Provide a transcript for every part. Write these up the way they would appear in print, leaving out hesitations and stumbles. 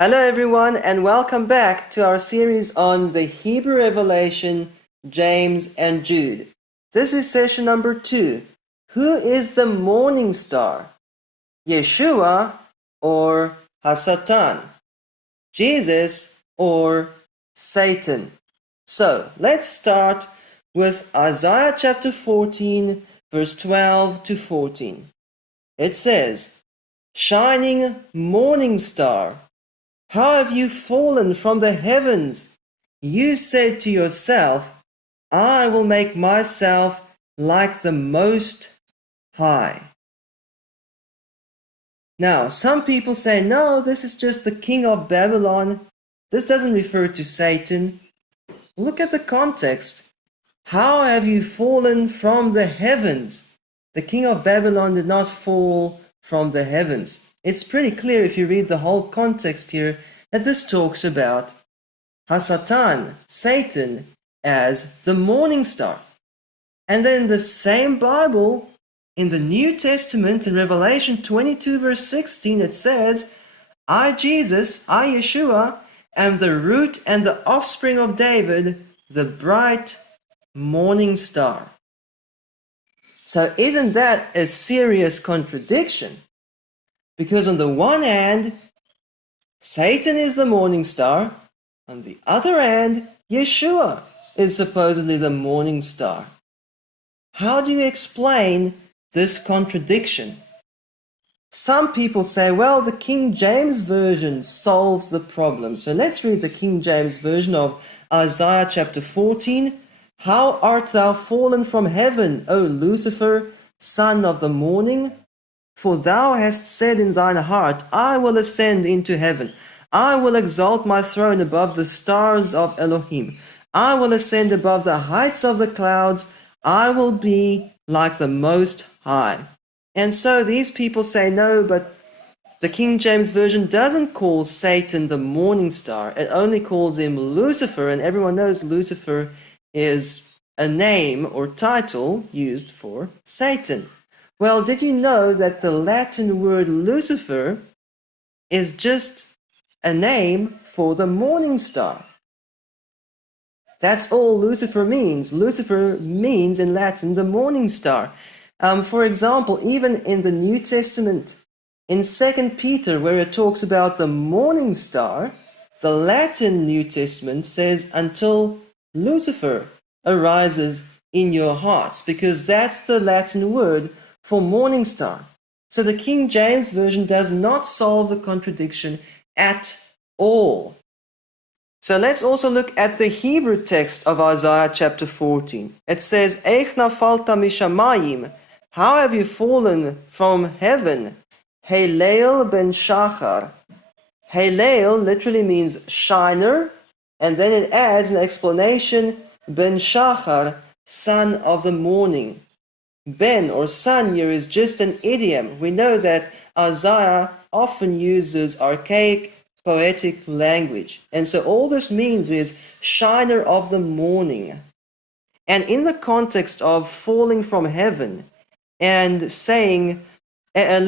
Hello everyone and welcome back to our series on the Hebrew Revelation, James and Jude. This is session number 2. Who is the morning star? Yeshua or Hasatan? Jesus or Satan? So let's start with Isaiah chapter 14 verse 12 to 14. It says, "Shining morning star, how have you fallen from the heavens? You said to yourself, I will make myself like the Most High." Now, some people say, no, this is just the king of Babylon. This doesn't refer to Satan. Look at the context. How have you fallen from the heavens? The king of Babylon did not fall from the heavens. It's pretty clear if you read the whole context here that this talks about Hasatan, Satan, as the morning star. And then the same Bible, in the New Testament, in Revelation 22 verse 16, it says, I, Jesus, I, Yeshua, am the root and the offspring of David, the bright morning star. So isn't that a serious contradiction? Because on the one hand, Satan is the morning star. On the other hand, Yeshua is supposedly the morning star. How do you explain this contradiction? Some people say, well, the King James Version solves the problem. So let's read the King James Version of Isaiah chapter 14. How art thou fallen from heaven, O Lucifer, son of the morning? For thou hast said in thine heart, I will ascend into heaven. I will exalt my throne above the stars of Elohim. I will ascend above the heights of the clouds. I will be like the Most High. And so these people say, no, but the King James Version doesn't call Satan the morning star. It only calls him Lucifer, and everyone knows Lucifer is a name or title used for Satan. Well, did you know that the Latin word Lucifer is just a name for the morning star? That's all Lucifer means. Lucifer means in Latin the morning star. For example, even in the New Testament, in 2 Peter, where it talks about the morning star, the Latin New Testament says, until Lucifer arises in your hearts, because that's the Latin word for morning star. So the King James Version does not solve the contradiction at all. So let's also look at the Hebrew text of Isaiah chapter 14. It says, Eich nafalta mishamayim, how have you fallen from heaven? Haleil ben Shachar. Haleil literally means shiner, and then it adds an explanation, ben Shachar, son of the morning. Ben or son here is just an idiom. We know that Isaiah often uses archaic poetic language. And so all this means is shiner of the morning. And in the context of falling from heaven and saying, I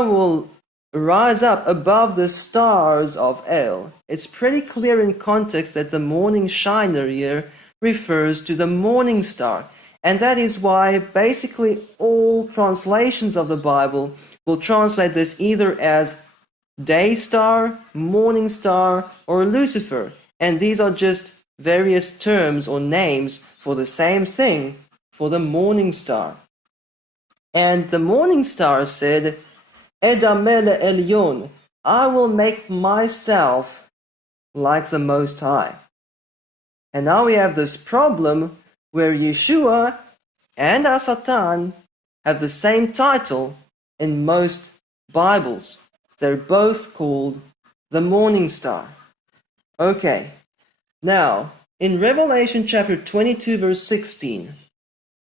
will rise up above the stars of El, it's pretty clear in context that the morning shiner here refers to the morning star. And that is why basically all translations of the Bible will translate this either as day star, morning star, or Lucifer. And these are just various terms or names for the same thing, for the morning star. And the morning star said, Edamele Elyon, I will make myself like the Most High. And now we have this problem where Yeshua and Hasatan have the same title in most Bibles. They're both called the morning star. Okay, now in Revelation chapter 22 verse 16,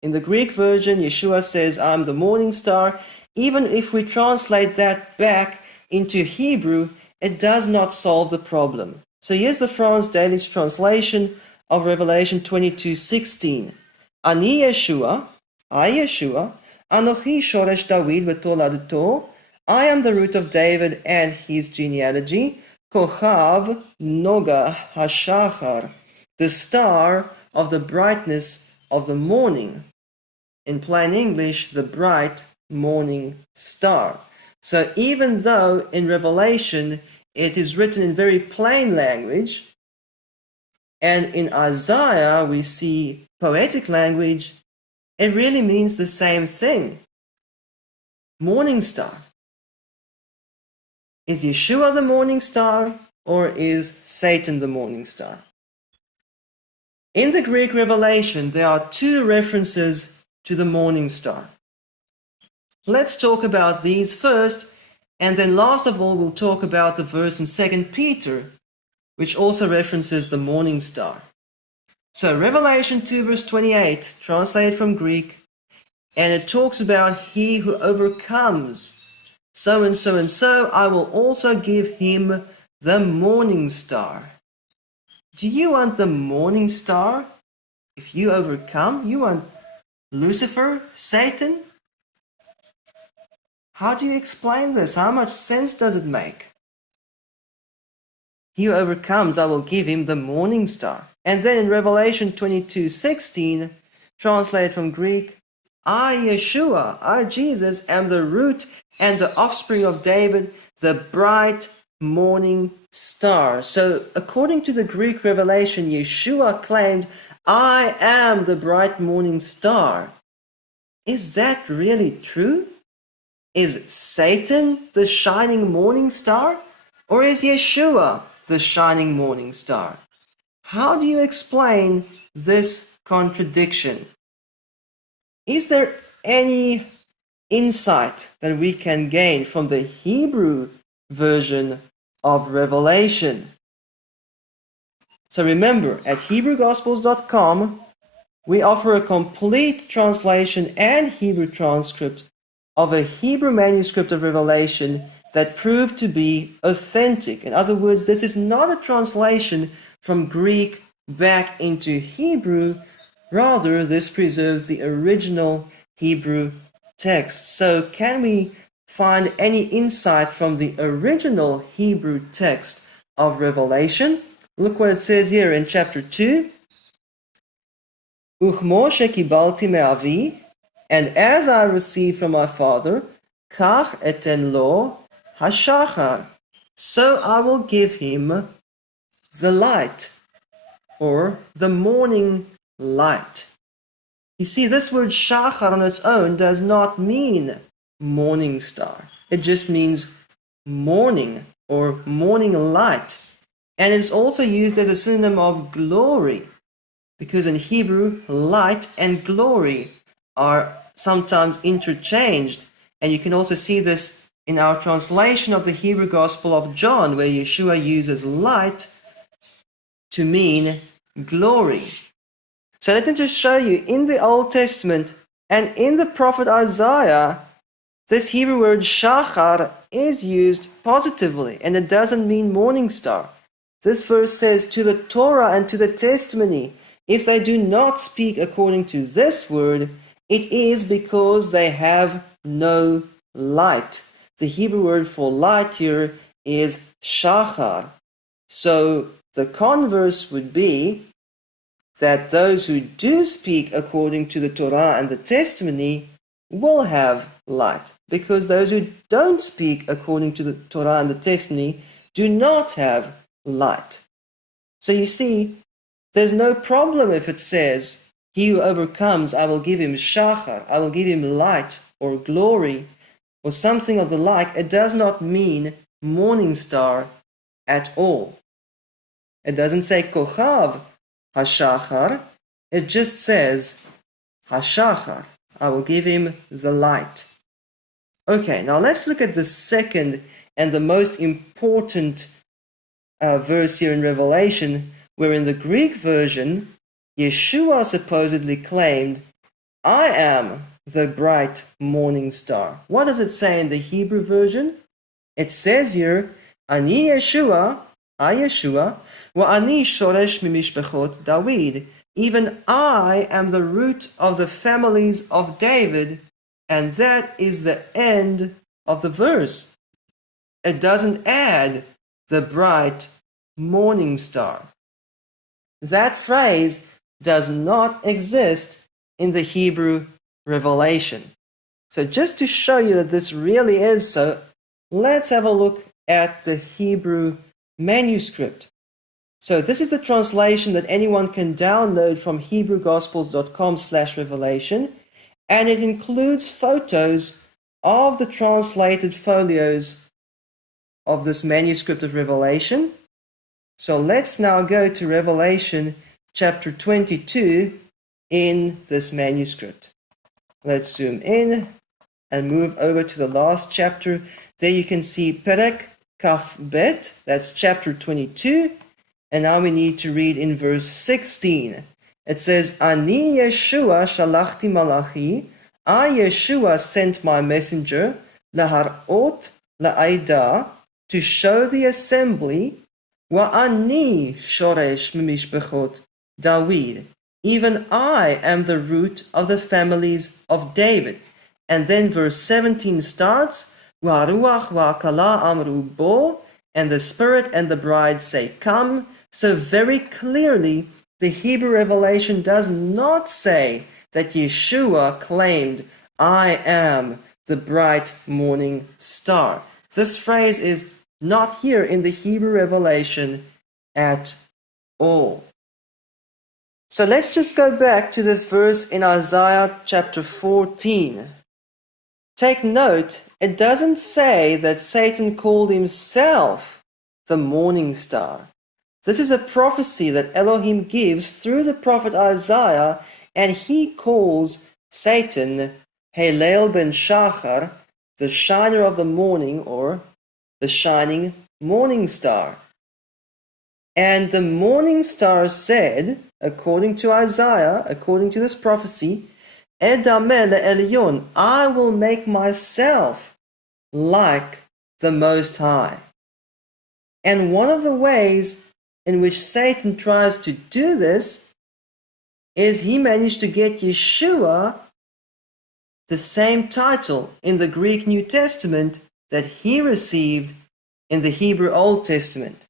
in the Greek version, Yeshua says, I'm the morning star. Even if we translate that back into Hebrew, it does not solve the problem. So here's the France Daily's translation of Revelation 22:16. Ani Yeshua, I Yeshua, Anochi shoresh David v'toladato, I am the root of David and his genealogy, Kochav Noga Hashachar, the star of the brightness of the morning. In plain English, the bright morning star. So even though in Revelation it is written in very plain language, and in Isaiah we see poetic language, it really means the same thing. Morning star. Is Yeshua the morning star, or is Satan the morning star? In the Greek Revelation, there are two references to the morning star. Let's talk about these first, and then last of all, we'll talk about the verse in 2 Peter, which also references the morning star. So Revelation 2 verse 28, translated from Greek, and it talks about he who overcomes. So and so and so, I will also give him the morning star. Do you want the morning star? If you overcome, you want Lucifer, Satan? How do you explain this? How much sense does it make? He who overcomes, I will give him the morning star. And then in Revelation 22:16, translated from Greek, I, Yeshua, I, Jesus, am the root and the offspring of David, the bright morning star. So according to the Greek Revelation, Yeshua claimed, I am the bright morning star. Is that really true? Is Satan the shining morning star? Or is Yeshua the shining morning star? How do you explain this contradiction? Is there any insight that we can gain from the Hebrew version of Revelation? So remember, at HebrewGospels.com, we offer a complete translation and Hebrew transcript of a Hebrew manuscript of Revelation that proved to be authentic. In other words, this is not a translation from Greek back into Hebrew. Rather, this preserves the original Hebrew text. So can we find any insight from the original Hebrew text of Revelation? Look what it says here in chapter 2. Uchmo shekibalti me'avi, and as I received from my father, kach eten lo hashachar, so I will give him the light, or the morning light. You see, this word shachar on its own does not mean morning star. It just means morning or morning light. And it's also used as a synonym of glory, because in Hebrew, light and glory are sometimes interchanged. And you can also see this in our translation of the Hebrew Gospel of John, where Yeshua uses light to mean glory. So let me just show you, in the Old Testament and in the prophet Isaiah, this Hebrew word shachar is used positively, and it doesn't mean morning star. This verse says, to the Torah and to the testimony, if they do not speak according to this word, it is because they have no light. The Hebrew word for light here is shachar. So the converse would be that those who do speak according to the Torah and the testimony will have light, because those who don't speak according to the Torah and the testimony do not have light. So you see, there's no problem if it says, he who overcomes, I will give him shachar, I will give him light or glory or something of the like. It does not mean morning star at all. It doesn't say kochav hashachar, it just says hashachar, I will give him the light. Okay, now let's look at the second and the most important verse here in Revelation, where in the Greek version, Yeshua supposedly claimed, I am the bright morning star. What does it say in the Hebrew version? It says here, Ani Yeshua, I Yeshua, wa ani shoresh mimishpechot David. Even I am the root of the families of David, and that is the end of the verse. It doesn't add the bright morning star. That phrase does not exist in the Hebrew revelation. So just to show you that this really is so, let's have a look at the Hebrew manuscript. So this is the translation that anyone can download from HebrewGospels.com/revelation, and it includes photos of the translated folios of this manuscript of Revelation. So let's now go to Revelation chapter 22 in this manuscript. Let's zoom in and move over to the last chapter. There you can see Perek Kaf Bet, that's chapter 22. And now we need to read in verse 16. It says, Ani Yeshua shalachti malachi, I Yeshua sent my messenger, laharot la'aida, to show the assembly, wa ani shoresh mimishbechot David, even I am the root of the families of David. And then verse 17 starts, wa ruach wa kala amru bo, and the Spirit and the bride say, come. So very clearly, the Hebrew revelation does not say that Yeshua claimed, I am the bright morning star. This phrase is not here in the Hebrew revelation at all. So let's just go back to this verse in Isaiah chapter 14. Take note, it doesn't say that Satan called himself the morning star. This is a prophecy that Elohim gives through the prophet Isaiah, and he calls Satan Helel ben Shachar, the shiner of the morning, or the shining morning star. And the morning star said, according to Isaiah, according to this prophecy, Edameh le'elyon, I will make myself like the Most High. And one of the ways in which Satan tries to do this is he managed to get Yeshua the same title in the Greek New Testament that he received in the Hebrew Old Testament.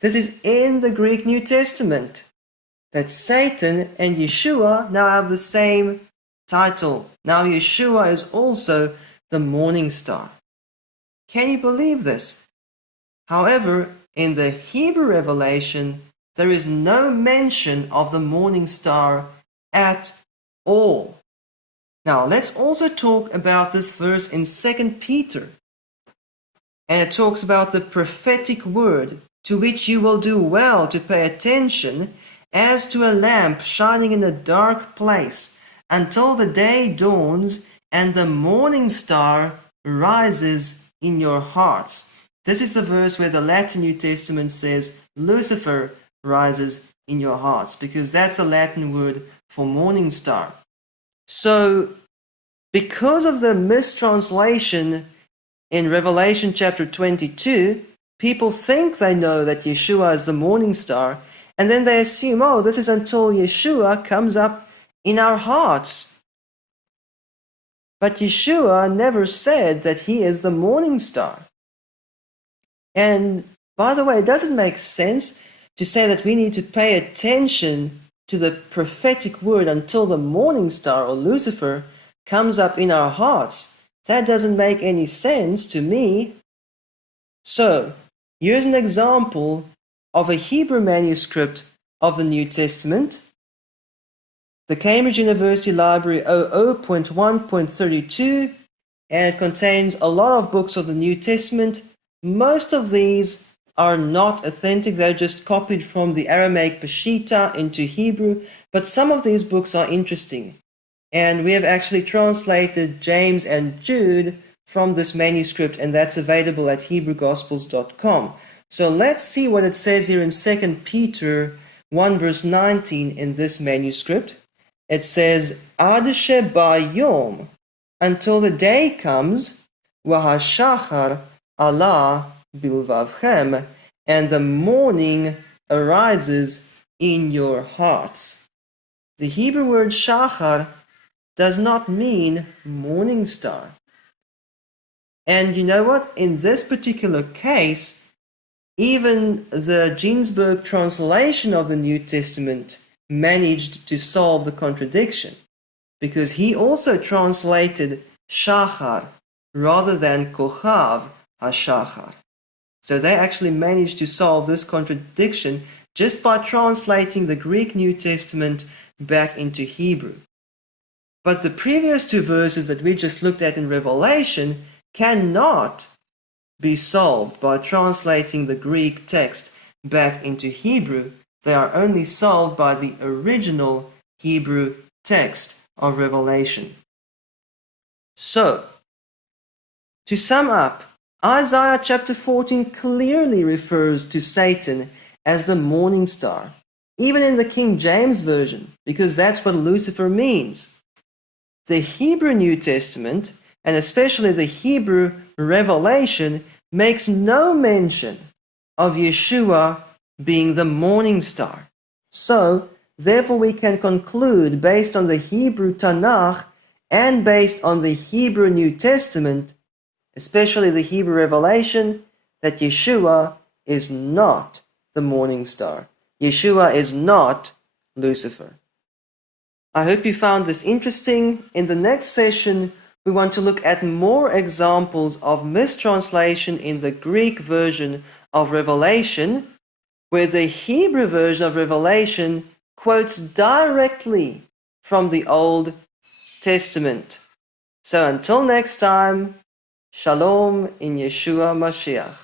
This is in the Greek New Testament that Satan and Yeshua now have the same title. Now Yeshua is also the morning star. Can you believe this? However, in the Hebrew revelation, there is no mention of the morning star at all. Now, let's also talk about this verse in 2 Peter. And it talks about the prophetic word, to which you will do well to pay attention, as to a lamp shining in a dark place, until the day dawns and the morning star rises in your hearts. This is the verse where the Latin New Testament says Lucifer rises in your hearts, because that's the Latin word for morning star. So, because of the mistranslation in Revelation chapter 22, people think they know that Yeshua is the morning star, and then they assume, oh, this is until Yeshua comes up in our hearts. But Yeshua never said that he is the morning star. And by the way, it doesn't make sense to say that we need to pay attention to the prophetic word until the morning star or Lucifer comes up in our hearts. That doesn't make any sense to me. So, here's an example of a Hebrew manuscript of the New Testament. The Cambridge University Library 00.1.32, and it contains a lot of books of the New Testament. Most of these are not authentic, they're just copied from the Aramaic Peshitta into Hebrew, but some of these books are interesting. And we have actually translated James and Jude from this manuscript, and that's available at HebrewGospels.com. So let's see what it says here in 2 Peter 1 verse 19 in this manuscript. It says, Ad shebayom, until the day comes, Wahashachar Allah bilvavchem, and the morning arises in your hearts. The Hebrew word shachar does not mean morning star. And you know what? In this particular case, even the Ginsburg translation of the New Testament managed to solve the contradiction, because he also translated Shachar rather than Kochav HaShachar. So they actually managed to solve this contradiction just by translating the Greek New Testament back into Hebrew. But the previous two verses that we just looked at in Revelation cannot be solved by translating the Greek text back into Hebrew. They are only solved by the original Hebrew text of Revelation. So, to sum up, Isaiah chapter 14 clearly refers to Satan as the morning star, even in the King James Version, because that's what Lucifer means. The Hebrew New Testament, and especially the Hebrew Revelation, makes no mention of Yeshua being the morning star. So, therefore we can conclude, based on the Hebrew Tanakh and based on the Hebrew New Testament, especially the Hebrew Revelation, that Yeshua is not the morning star. Yeshua is not Lucifer. I hope you found this interesting. In the next session, we want to look at more examples of mistranslation in the Greek version of Revelation, where the Hebrew version of Revelation quotes directly from the Old Testament. So until next time, Shalom in Yeshua Mashiach.